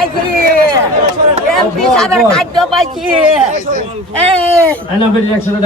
পাইছি। এমপি সাহেবের খাদ্য পাইছি। এই আইনা ফের একসাথে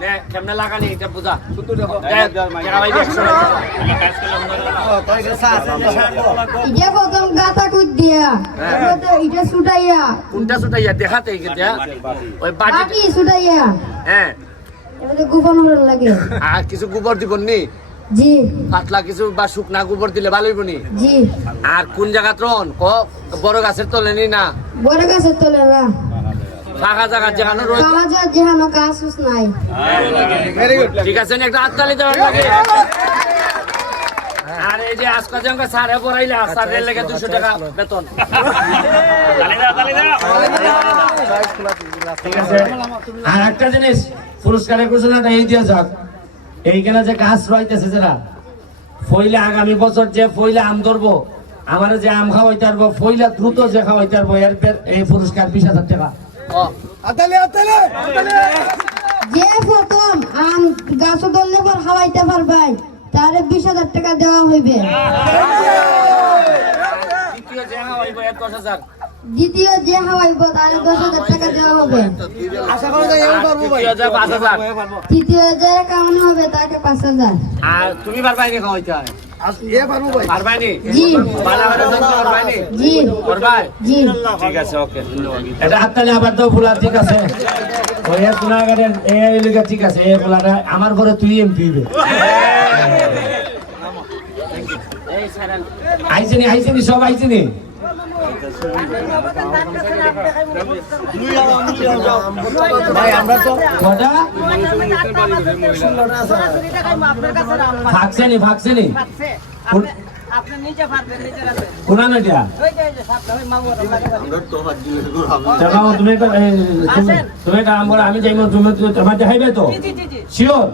এটা টাকা টাকা। তুই গাতা দিয়া ছুটাইয়া। কোনটা ছুটাইয়া? দেখাতে ওই বাটি ছুটাইয়া। হ্যাঁ। এবারে লাগে। আর কিছু গোবর দিব নি? জি। পাতলা কিছু বা শুকনা গোবর দিলে ভালো হইব নি? জি। আর কোন জায়গা ত্রন ক বড় গাছের তলে নি না? বড় গাছের তলে না। ফাঁকা জায়গা যেখানে রয়েছে কাজ নাই। ঠিক আছে একটা হাততালি দেওয়ার লাগে। আর এই যে সারে পড়াইলে সারের লেগে দুশো টাকা বেতন। ঠিক আছে আর একটা জিনিস পুরস্কারের ঘোষণাটা এই দিয়ে যাক। এইখানে যে গাছ রইতেছে যারা ফইলে আগামী বছর যে ফইলে আম ধরবো আমার যে আম খাওয়াইতে পারব ফইলা দ্রুত যে খাওয়াইতে পারব এর এই পুরস্কার বিশ হাজার টাকা। যে প্রথম আম গাছ ধরলে পর হাওয়াইতে পারবে। তারে বিশ হাজার টাকা দেওয়া হইবে। দ্বিতীয় যে হাওয়াইব তারে দশ হাজার টাকা দেওয়া হবে। তৃতীয় যে পাঁচ হাজার তৃতীয় যে কামানো হবে তাকে পাঁচ হাজার। আর তুমি খাওয়াইতে? হয় আমার ঘরে তুই এমপি আইসিনি আইসিনি সব আইসিনি তুমি- তুমি একটা আম করো, আমি যাইব তুমি তুমি তোমার দেখাইবে তো। শিওর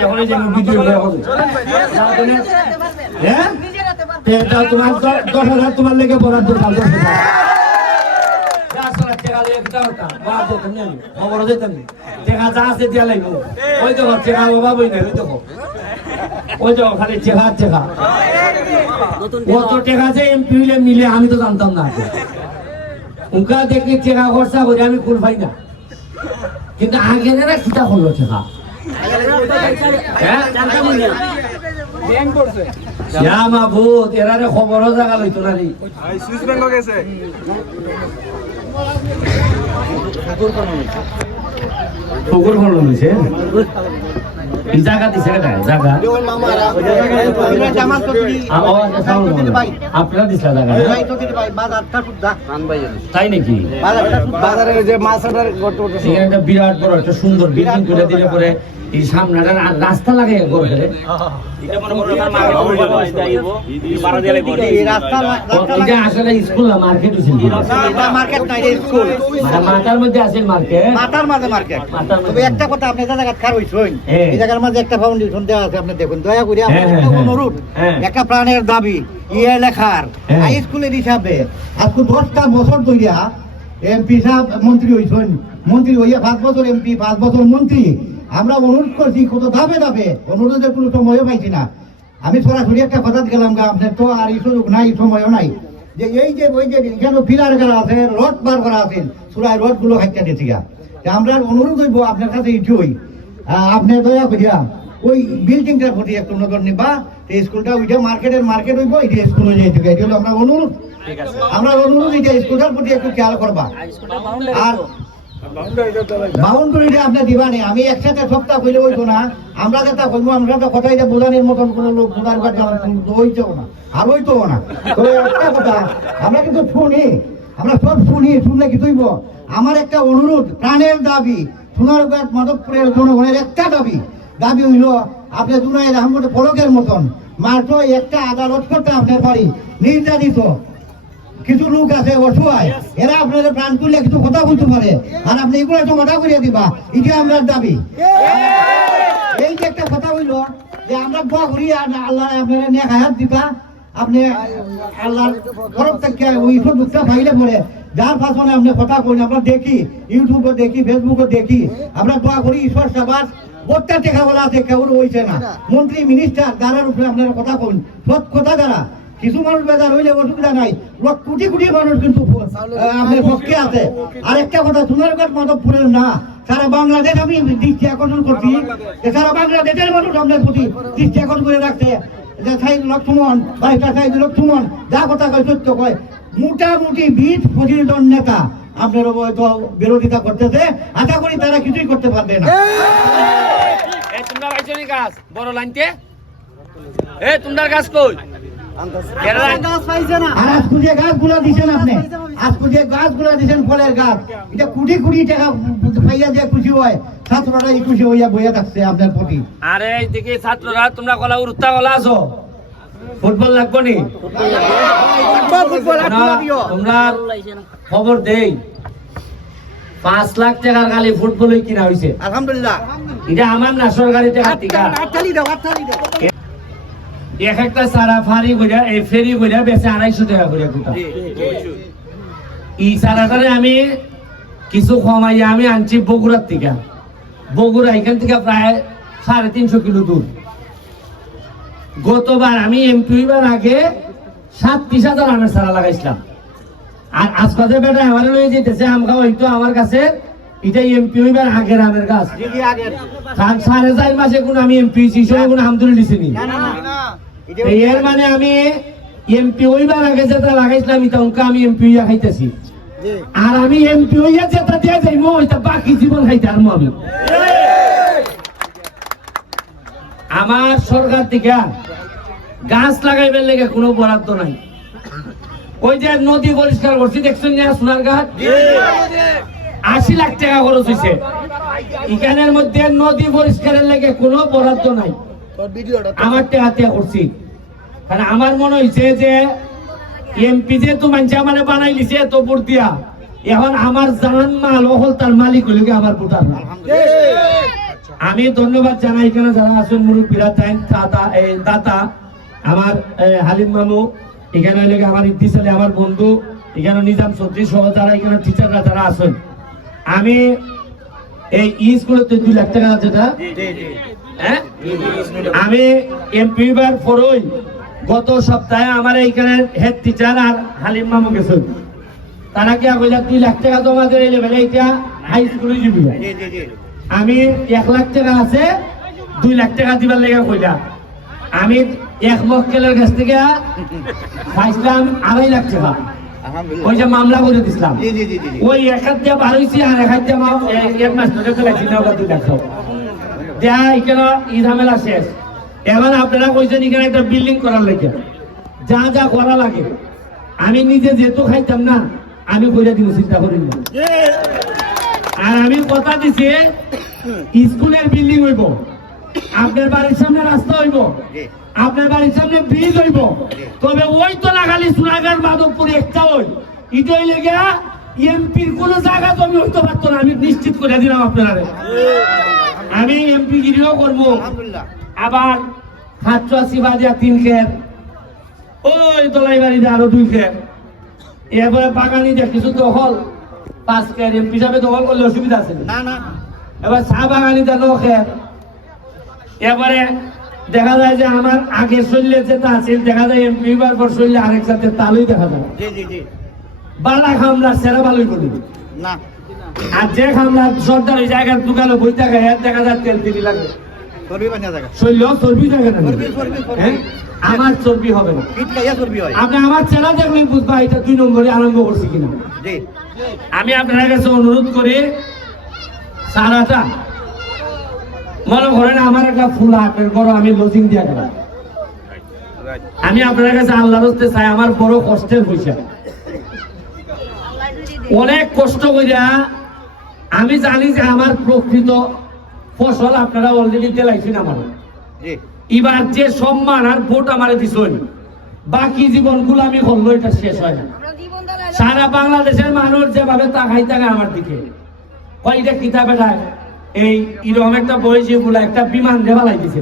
এখনই যাইব ভিডিও। হ্যাঁ। এটা তোমার দশ হাজার তোমার লেগে বরাদ্দ ওই ওই দেখো। ওই খালি মিলে, আমি তো জানতাম না। উনকা দেখে টাকা খরচা করে, আমি কুল পাই না। কিন্তু আগে না কিতা করল এরারে খবরও জাগা লইতো না জায়গা দিছে জায়গা আপনারা দিছে জায়গা তাই নাকি? বাজারের যে মাছ বিরাট বড় একটা সুন্দর বিল্ডিং করে দিলে পরে এই সামনেটা আর রাস্তা লাগে করে এটা আসলে স্কুল না। মার্কেট হয়েছিল মার্কেট নাই স্কুল। মানে মাথার মধ্যে আছে মার্কেট। মাথার মাঝে মার্কেট। তবে একটা কথা আপনি যে জায়গা খার হইছেন হ্যাঁ। এই জায়গার মাঝে একটা ফাউন্ডেশন দেওয়া আছে আপনি দেখুন দয়া করে আপনার হ্যাঁ, একটা হ্যাঁ, অনুরোধ। একটা প্রাণের দাবি ইয়ে লেখার। হাই স্কুলের হিসাবে। আজকে দশটা বছর ধরিয়া এমপি সাহেব মন্ত্রী হইছেন। মন্ত্রী হইয়া পাঁচ বছর এমপি পাঁচ বছর মন্ত্রী। আমরা অনুরোধ করছি কত ধাপে ধাপে অনুরোধের কোনো সময়ও পাইছি না। আমি সরাসরি একটা কথা গেলাম গা আপনার তো আর এই সুযোগ নাই সময়ও নাই। যে এই যে ওই যে এখানে ফিলার করা আছে রড বার করা আছে সুরাই রডগুলো খাইতে দিচ্ছি গা আমরা অনুরোধ হইব আপনার কাছে ইটুই আপনি দয়া করিয়া ওই বিল্ডিংটার প্রতি একটু নজর নিবা স্কুলটা ওইটা মার্কেটের মার্কেট হইব এটা স্কুল হয়ে যাইতে এটা হলো আমরা অনুরোধ। আমরা অনুরোধ এটা স্কুলটার প্রতি একটু খেয়াল করবা। আর আমি একসাথে কইলে না। আমরা যেটা আমরা তো কথা এটা বোঝানোর মতন কোনো লোক বোঝার কথা হইতো না, আর হইতো না। একটা কথা, আমরা কিন্তু শুনি, আমরা সব শুনি, শুনলে কি তুইব আমার একটা অনুরোধ, প্রাণের দাবি সোনারঘাট মাধবপুরের জনগণের একটা দাবি। দাবি হইল, আপনি দুনাই আহমদ পলকের মতন মাত্র একটা আদালত করতে আপনার বাড়ি নির্যাতিত কিছু লোক আছে অসহায় এরা আপনাদের প্রাণ করলে কিছু কথা বলতে পারে। আর আপনি এগুলো একটু কথা করিয়ে দিবা এটা আমরা দাবি। এই যে একটা কথা হইল যে আমরা দোয়া করি আর আল্লাহ আপনারা নেক হায়াত দিবা আপনি আল্লাহর তরফ থেকে ওই সুযোগটা পাইলে পরে যার পাশনে আপনি কথা কই আমরা দেখি ইউটিউবে দেখি ফেসবুকে দেখি আমরা দোয়া করি ঈশ্বর সবার প্রত্যেক টেকা বলা আছে কেউ হইছে না। মন্ত্রী মিনিস্টার যারার উপরে আপনারা কথা কইন সৎ কথা যারা কিছু মানুষ বেজার হইলে অসুবিধা নাই। কোটি কোটি মানুষ কিন্তু আপনার পক্ষে আছে। কথা সোনারঘাট মাধবপুরের না। সারা বাংলাদেশ আমি দৃষ্টি আকর্ষণ করছি সারা বাংলাদেশের মানুষ প্রতি দৃষ্টি আকর্ষণ করে রাখছে। যে সাইদ লক্ষ্মণ লক্ষ্মণ যা কথা কয়, সত্য কয়। মোটামুটি বিশ পঁচিশ জন নেতা আপনার হয়তো বিরোধিতা করতেছে। আশা করি তারা কিছুই করতে পারবে না। তোমরা বড় লাইনতে। এ তোমরা গাছ কই? আর আজকে যে গাছগুলা দিছেন আপনি। আজকে যে গাছগুলা দিছেন ফলের গাছ। এটা কোটি কোটি টাকা পাইয়া যে খুশি হয় ছাত্ররা এই খুশি হইয়া বইয়া থাকছে আপনার প্রতি। আরে এইদিকে ছাত্ররা তোমরা কলা উড়তা কলা আছো? ফুটবল লাগবো নি? তোমরা খবর দেই পাঁচ লাখ টাকার খালি ফুটবল কিনা হয়েছে আলহামদুলিল্লাহ। এটা আমার না সরকারি টিকা এক একটা সারা ফারি কইরা এই ফেরি কইরা বেচে আড়াইশো টাকা করে গোটা এই সারাটারে আমি কিছু কমাইয়া আমি আনছি বগুড়ার থেকে। বগুড়া এখান থেকে প্রায় সাড়ে তিনশো কিলো দূর। গতবার আমি এমপি হইবার আগে সাত তিরিশ হাজার আমের সারা লাগাইছিলাম। আর আজকালের বেটা আমার লয়ে যেতেছে আম খাওয়া হইতো আমার কাছে এটা এমপি হইবার আগের আমের গাছ। কারণ সাড়ে চার মাসে কোন আমি এমপি সঙ্গে কোনো আম তুলে দিছিনি তো এর মানে আমি এমপি হইবার আগে যেটা লাগাইছিলাম আমি এমপি হইয়া খাইতেছি। আর আমি এমপি হইয়া যেটা দিয়ে যাইমো ওইটা বাকি জীবন খাইতে আমি। আমার সরকার থেকে গাছ লাগাইবার লেগে কোনো বরাদ্দ নাই। ওই যে নদী পরিষ্কার করছি দেখছেন না সোনার ঘাট? আশি লাখ টাকা খরচ হয়েছে এখানের মধ্যে নদী পরিষ্কারের লেগে কোনো বরাদ্দ নাই। আমার টাকা করছি কারণ আমার মনে হয়েছে যে এমপি যেহেতু মানুষ আমার বানাই লিছে এত ভোট দিয়া। এখন আমার জান মাল অহল তার মালিক হইল আমার ভোটার না। আমি ধন্যবাদ জানাই এখানে যারা আছেন মুরব্বীরা তাই দাতা আমার হালিম মামু এখানে হইলে আমার ইদ্দিস আলী আমার বন্ধু এখানে নিজাম চৌধুরী সহ যারা এখানে টিচাররা যারা আছেন। আমি এই স্কুলেতে দুই লাখ টাকা যেটা হ্যাঁ? আমি এমপি বার পরই গত সপ্তাহে আমার এইখানে হেড টিচার আর হালিম মামু গেছে তারা কি কইলা দুই লাখ টাকা জমা করে লেভেলে এটা হাই স্কুলে যাবি আমি এক লাখ টাকা আছে দুই লাখ টাকা দিবার লেগে কইলা। আমি এক মক্কেলের কাছ থেকে পাইছিলাম আড়াই লাখ টাকা। ওই যে মামলা করে দিছিলাম। ওই এক হাত দিয়ে বার হয়েছি আর এক হাত দিয়ে এক মাস ধরে চলেছি না দুই লাখ। টাকা। দেয়া এখানে ঝামেলা শেষ। এখন আপনারা কইছেন এখানে একটা বিল্ডিং করার লাগে। যা যা করা লাগে। আমি নিজে যেহেতু খাইতাম না, আমি কইরা দিব চিন্তা করি না। আর আমি কথা দিছি, স্কুলের বিল্ডিং হইব। আপনার বাড়ির সামনে রাস্তা হইব। আপনার বাড়ির সামনে ব্রিজ হইব। তবে ওই তো না খালি সোনাগার মাধবপুর একটা ওই। এটা হইলে গিয়া এমপির কোন জায়গা জমি হইতে পারতো না। আমি নিশ্চিত করে দিলাম আপনারা আমি এমপি গিরিও করব। আবার সাতশো আশি বাজে তিন খের। ওই দলাই বাড়িতে আরও দুই খের। এরপরে বাগানি যে কিছু দখল পাঁচ খের এমপি হিসাবে দখল করলে অসুবিধা আছে? না? না। এবার চা বাগানিতে ন খের। এবারে দেখা যায় যে আমার আগে শৈলে যেটা আছে দেখা যায় এমপি বার পর শৈলে আরেক সাথে তালই দেখা যায়। জি জি জি। বালা খামলা সেরা ভালোই করি। না। আর যে খামলা সর্দার ওই জায়গার দোকানে বই থাকে এর দেখা যায় তেল লাগে। শৈল চর্বি থাকে না। হ্যাঁ? আমার চর্বি হবে না। হয়। আপনি আমার দেখলেন বুঝবা এটা দুই নম্বরে আরম্ভ করছি কিনা। আমি আপনার কাছে অনুরোধ করি সারাটা মনে করেন আমার একটা ফুল হাটের বড় আমি লজিং দিয়ে গেলাম। আমি আপনার কাছে আল্লাহর হস্তে চাই আমার বড় কষ্টের পয়সা। অনেক কষ্ট করিয়া আমি জানি যে আমার প্রকৃত ফসল আপনারা অলরেডি দিলাইছেন আমার। জি। এবার যে সম্মান আর ভোট আমারে দিছেন বাকি জীবন আমি করল এটা শেষ হয় না। সারা বাংলাদেশের মানুষ যেভাবে তাকাই থাকে আমার দিকে। কয়টা কিতাবে এই এরকম একটা বয়সী বলে একটা বিমান দেওয়া লাগতেছে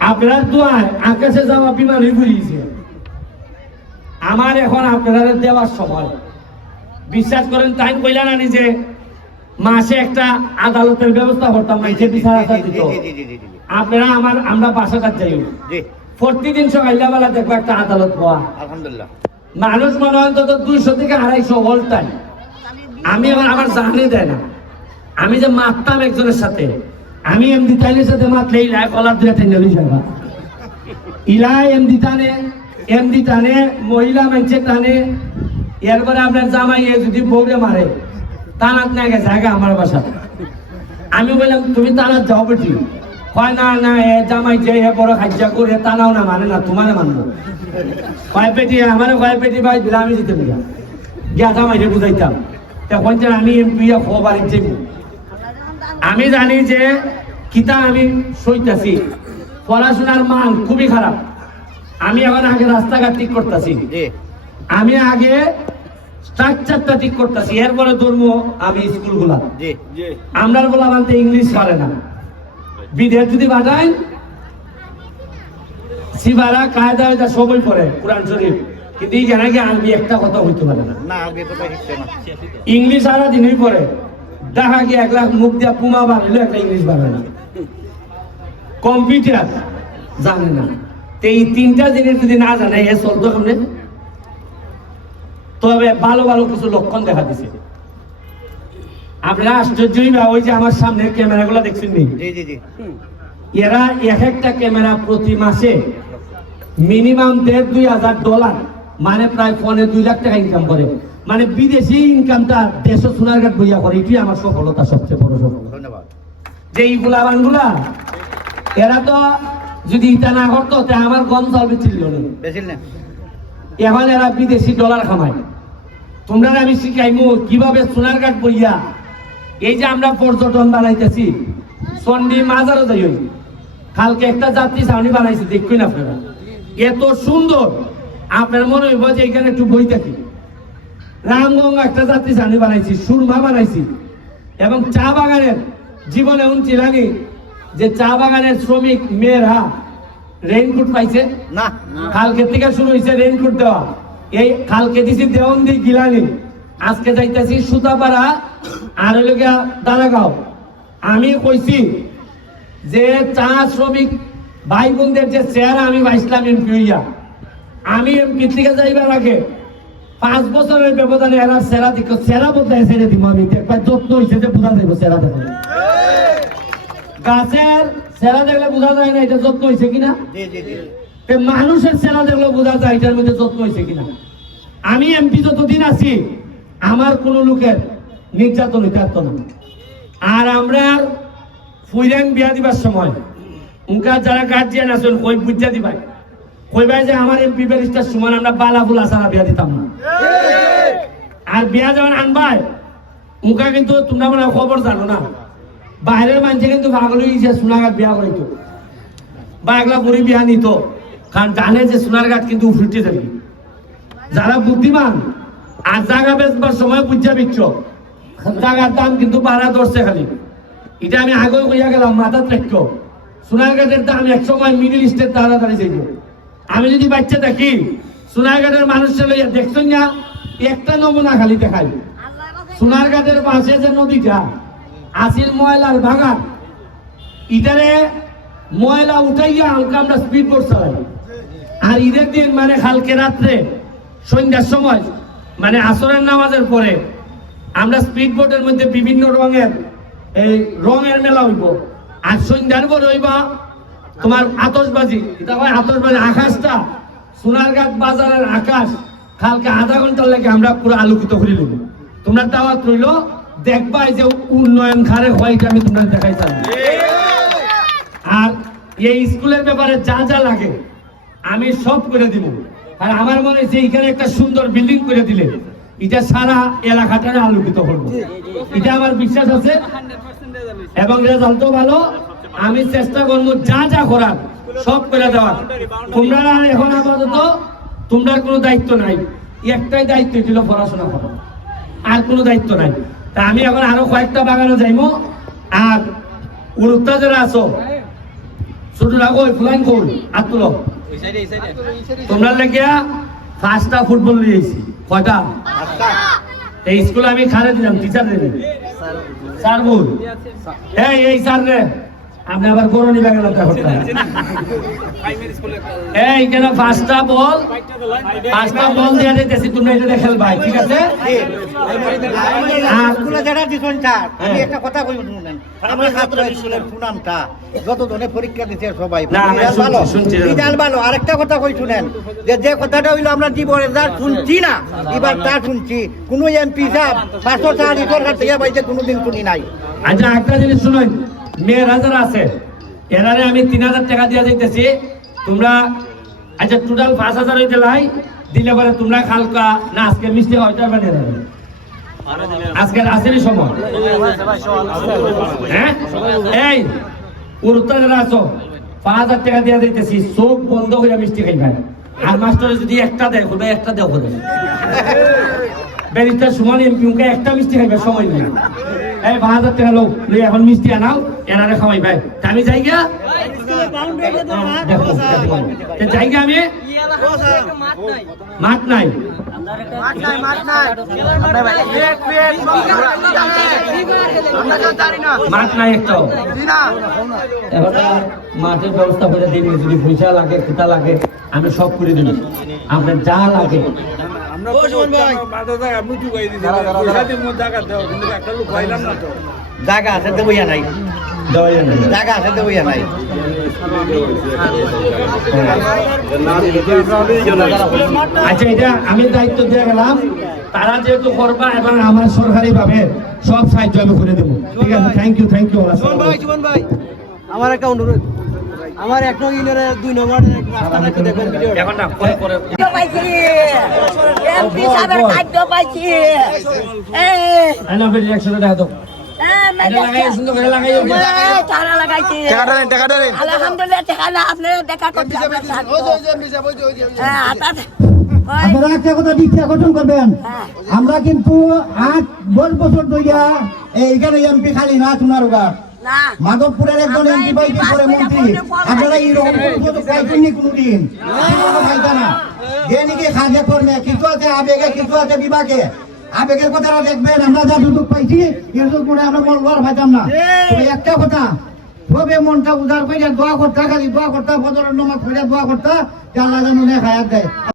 আপনার দোয়ায় আকাশে যাওয়া বিমান ঘুরিয়েছে। আমার এখন আপনারা দেওয়ার সময়। বিশ্বাস করেন তাই কইলা না যে মাসে একটা আদালতের ব্যবস্থা করতাম মাইসে বিচার দিত। আপনারা আমার আমরা বাসাটা যাই জি। প্রতিদিন সকালবেলা দেখব একটা আদালত হওয়া আলহামদুলিল্লাহ। মানুষ মনে হয় অন্তত দুইশো থেকে আড়াইশো অল টাইম আমি এখন আমার জানে দেয় না। আমি যে মারতাম একজনের সাথে আমি এমডি তাইনের সাথে মারলে ইলাই কলার দিয়ে টেনে যাবা ইলাই এমডি টানে এমডি টানে মহিলা মানুষের টানে এরপরে আপনার জামাই যদি বউরে মারে টানাত না গেছে আগে আমার বাসা। আমি বললাম তুমি টানাত যাও বেটি। হয় না না এ জামাই যে হে বড় খাজ্জা করে টানাও না মানে না তোমারে মানবো। কয় পেটি আমার কয় পেটি ভাই দিলে আমি দিতে গিয়া গিয়া জামাইরে বুঝাইতাম। তখন যে আমি এমপি খবর যাইব আমি জানি যে কিতা আমি সইতাছি। পড়াশোনার মান খুবই খারাপ। আমি এখন আগে রাস্তাঘাট ঠিক করতেছি। আমি আগে স্ট্রাকচারটা ঠিক করতেছি। এরপরে ধর্ম আমি স্কুলগুলা। জি। বলা বলতে ইংলিশ পারে না। বিদেশ যদি পাঠায় সিবারা কায়দা এটা সবই পড়ে কোরআন শরীফ। কিন্তু এই জানা কি আরবি একটা কথা হইতে পারে না। না আগে কথা শিখছে না। ইংলিশ সারা দিনই পড়ে। দেখা গিয়ে এক লাখ মুখ দিয়া পুমা বানাইলো একটা ইংলিশ বানায় না। কম্পিউটার জানে না। তো এই তিনটা জিনিস যদি না জানে এ চলতো কেমনে? তবে ভালো ভালো কিছু লক্ষণ দেখা দিছে। আপনারা আশ্চর্যই বা ওই যে আমার সামনে ক্যামেরাগুলো দেখছেন নি? এরা এক একটা ক্যামেরা প্রতি মাসে মিনিমাম দেড় দুই হাজার ডলার মানে প্রায় ফোনে দুই লাখ টাকা ইনকাম করে। মানে বিদেশি ইনকামটা দেশে সোনারঘাট বইয়া করে এটি আমার সফলতা সবচেয়ে বড় সফলতা। ধন্যবাদ। যে এই গুলা এরা তো যদি ইটা না করতো তা আমার গম চলবে ছিল না। এখন এরা বিদেশি ডলার কামায় তোমরা আমি শিখাইমু কীভাবে সোনার কাঠ বইয়া এই যে আমরা পর্যটন বানাইতেছি, সন্ডি মাজারও যাই। কালকে একটা যাত্রী ছাউনি বানাইছি, দেখুন আপনারা। এত সুন্দর। আপনার মনে হইব যে এখানে একটু বই থাকি। রামগঙ্গা একটা যাত্রী ছাউনি বানাইছি, সুরমা বানাইছি। এবং চা বাগানের, জীবনে উনছি লাগে যে চা বাগানের শ্রমিক মেয়েরা রেইনকোট পাইছে? না। কালকে থেকে শুরু হয়েছে রেইনকোট দেওয়া। এই কালকে দিছি দেওয়ন্দি গিলানি। আজকে যাইতেছি সুতাপাড়া আর হইল গিয়া দাঁড়াগাঁও আমি কইছি যে চা শ্রমিক ভাই বোনদের যে চেহারা আমি বাইসলাম এমপি হইয়া। আমি এমপি থেকে যাইবার আগে পাঁচ বছরের ব্যবধানে এরা সেরা দিকে সেরা বদলায় ছেড়ে দিব আমি। দেখবা যত্ন হয়েছে যে বোঝা যাইব সেরা দেখে গাছের সেরা দেখলে বোঝা যায় না এটা যত্ন হয়েছে কিনা? মানুষের সেরা দেখলে বোঝা যায় এটার মধ্যে যত্ন হয়েছে কিনা। আমি এমপি যতদিন আছি আমার কোন লোকের নির্যাতন হইতে পারতো না। আর আমরা ফুইরাং বিয়া দিবার সময় উনকা যারা গার্জিয়ান আছেন কই বুঝা দিবাই? কইবাই যে আমার এমপি ব্যারিস্টার সমান আমরা বালা বুলা সারা বিয়া দিতাম না। আর বিয়া যখন আনবাই উনকা কিন্তু তোমরা মানে খবর জানো না। বাইরের মানুষে কিন্তু পাগল হয়ে গেছে বিয়া করাইতো বা একলা বুড়ি বিয়া নিত। কারণ জানে যে সোনারঘাট কিন্তু উফুটে যাবে। যারা বুদ্ধিমান আর জায়গা বেচবার সময় বুঝা বিচ্ছ জায়গার দাম কিন্তু বাড়া ধরছে খালি। এটা আমি আগে কইয়া গেলাম মাথা রেখো সোনারঘাটের দাম এক সময় মিডিল ইস্টের তাড়াতাড়ি যাইব। আমি যদি বাচ্চা দেখি সোনারঘাটের মানুষের লইয়া দেখছেন না, একটা নমুনা খালি দেখাই। সোনারঘাটের পাশে যে নদীটা আসিল ময়লার বাগান। ইটারে ময়লা উঠাইয়া হালকা আমরা স্পিড বোট চালাই। আর ঈদের দিন মানে কালকে রাত্রে, সন্ধ্যার সময় মানে আসরের নামাজের পরে আমরা স্পিড বোটের মধ্যে বিভিন্ন রঙের, এই রঙের মেলা হইব। আর সন্ধ্যার পরে হইবা তোমার আতশবাজি। এটা হয় আতশবাজি আকাশটা সোনারঘাট বাজারের আকাশ। কালকে আধা ঘণ্টার লাগে আমরা পুরো আলোকিত করে নেব তোমরা দাওয়াত রইল দেখবাই যে উন্নয়ন খারে হয় এটা আমি তোমরা দেখাই চাই আর এই স্কুলের ব্যাপারে যা যা লাগে, আমি সব করে দিব। আর আমার মনে হচ্ছে এখানে একটা সুন্দর বিল্ডিং করে দিলে, এটা সারা এলাকাটা আলোকিত করব। এটা আমার বিশ্বাস আছে। এবং রেজাল্ট ভালো। আমি চেষ্টা করব যা যা করার, সব করে দেওয়ার। তোমরা এখন আপাতত তোমরা কোনো দায়িত্ব নাই। একটাই দায়িত্ব ছিল পড়াশোনা করা। আর কোনো দায়িত্ব নাই। তা আমি এখন আরও কয়েকটা বাগানে যাইবো আর উড়ুত্তা যারা আছো, ছোট রাখো ফুলাইন কোন আর তুলো। তোমরা লেগিয়া পাঁচটা ফুটবল নিয়েছি কয়টা? এই স্কুলে আমি খারে দিলাম টিচার দেবে। স্যার বল এই এই স্যার রে। আপনি আবার নিবে গেল এই কেন পাঁচটা বল? পাঁচটা বল দিয়ে দিতেছি তুমি এটা খেলবাই ঠিক আছে? হ্যাঁ। আরেকটা কথা কই শুনেন যে যে কথাটা হইল আমরা জীবনে শুনছি না এবার তা শুনছি। কোন এমপি সাহেব পাঁচশো টাকা সরকার থেকে কোনোদিন শুনি নাই। আচ্ছা একটা জিনিস শুনুন মেয়েরা যারা আছে, এনারে আমি তিন হাজার টাকা দিয়ে যাইতেছি তোমরা আচ্ছা টোটাল পাঁচ হাজার হইতে লাই, দিলে পরে তোমরা খালকা। না, আজকে মিষ্টি হয়তো বানিয়ে দেবে আজকের আসেনি সময়। হ্যাঁ? এই উত্তর যারা আছো, পাঁচ হাজার টাকা দিয়ে দিতেছি, চোখ বন্ধ করে মিষ্টি খাইবেন। আর মাস্টারে যদি একটা দেয় বলবে একটা দেও করে ব্যারিস্টার সুমন এমপিউকে একটা মিষ্টি খাইবে, সময় নেই। এই পাঁচ হাজার টাকা লোক লই এখন মিষ্টি আনাও, এনারে খাওয়াই তা আমি যাই গিয়া মাঠের ব্যবস্থা করে দিন যদি পয়সা লাগে কোথা লাগে, আমি সব করে দিন আপনার যা লাগে জায়গা আছে তো বইয়া নাই। জায়গা আছে তো বইয়া নাই। আচ্ছা এটা আমি দায়িত্ব দিয়ে গেলাম। তারা যেহেতু করবা এবং আমার সরকারি ভাবে সব সাহায্য আমি করে দেবো। ঠিক আছে? থ্যাংক ইউ থ্যাংক ইউ ভাই। আমার একটা অনুরোধ। আমার এক নং ইউনিয়নের দুই নম্বর রাস্তাটা একটু দেখবেন ভিডিও এখন না পরে পরে। পাইছি। এমপি সাহেবের খাদ্য পাইছি। এই। আইনা দাও। আলহামদুলিল্লাহ আপনারা দেখা করতে আপনার একটা কথা দীক্ষা গঠন করবেন। আমরা কিন্তু আট বছর ধরিয়া এইখানে এমপি খালি না শোনার মাধবপুরের একজন এমপি করে করে মন্ত্রী আপনারা। এইরকম পাইছেননি কোনোদিন? কোনো পাইতা না। যে নাকি করবে কিছু আছে আবেগে কিছু আছে বিভাগে। আবেগের কথাটা দেখবেন আমরা যা সুযোগ পাইছি সুযোগ মনে আমরা মলবার পাইতাম না। একটা কথা সবে মনটা উদার করে দোয়া করতা খালি দোয়া করতা ফজরের নমাজ পড়ে দোয়া করতা আল্লাহ যেন হায়াত দেয়।